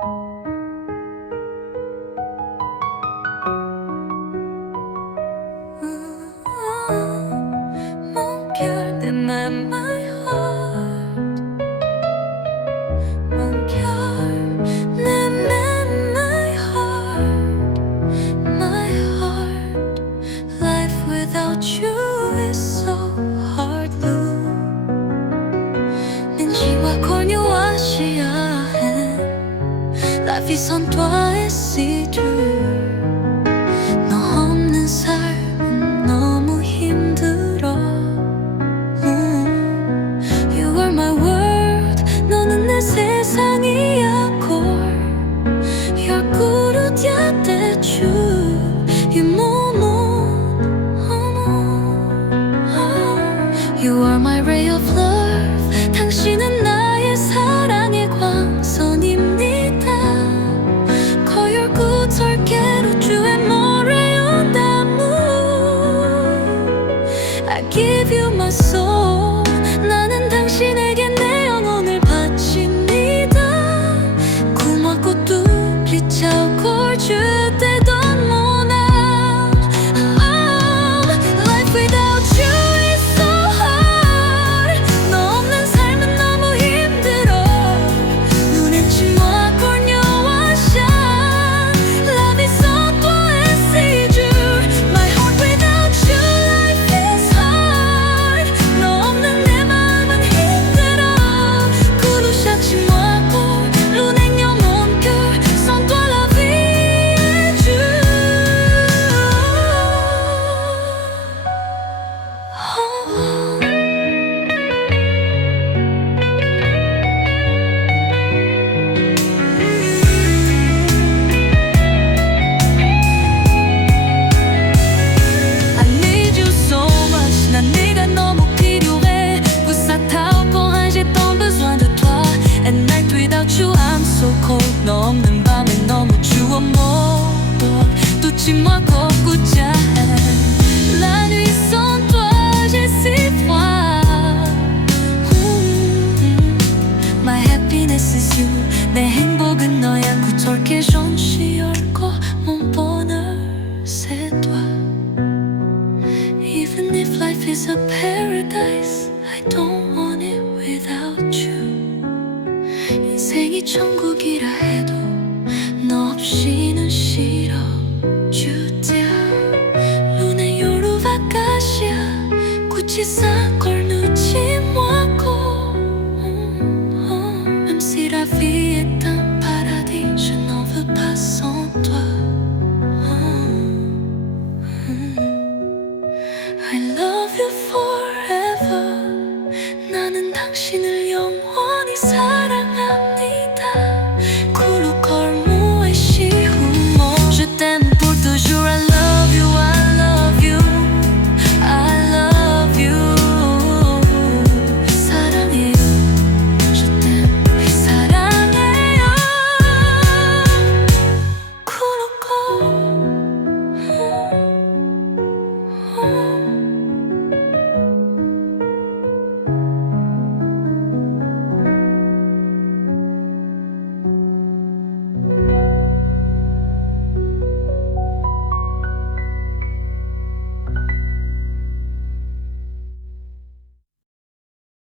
Mon cœur demande my heart. Mon cœur demande my heart. My heart. Life without you is so hard. Menjiwa cornua시야. La vie sans toi est si dure. 너 없는 삶은 너무 힘들어. You are my world. 너는 내 세상이야. core. Your 구르디아 대추. You You are my ray of love. 당신은 나의 사랑의 광선입니다. 거울 구절개로 주의 모래요 나무. I give you my soul. 나는 당신에게 내 영혼을 바칩니다. 고맙고 또 리차고 주대 던 모나. Life without you is so hard. 너 없는 삶은 너무 힘들어. 눈엔 침와 cornua시야. La vie sans toi est si dure. My heart without you life is hard. 너 없는 내 마음은 힘들어. Kulusha 침와 core. L'unegno mon cœur. Sans toi la vie est dure. I need you so much. 난 네가 너무 필요해. 부사타오 pour j'ai tant besoin de toi. At night without you I'm so cold. 너 없는 밤에 너무 추워 못 또 침와 거꾸자. La nuit sans toi j'ai si froid. My happiness is you. 내 행복은 너야. 구절개 전시 열고 mon bonheur c'est toi. Even if life is a paradise, I don't want it without you. 인생이 천국이라 해도 너 없이는 싫어. 주자 눈에 요루바까시야. 구치사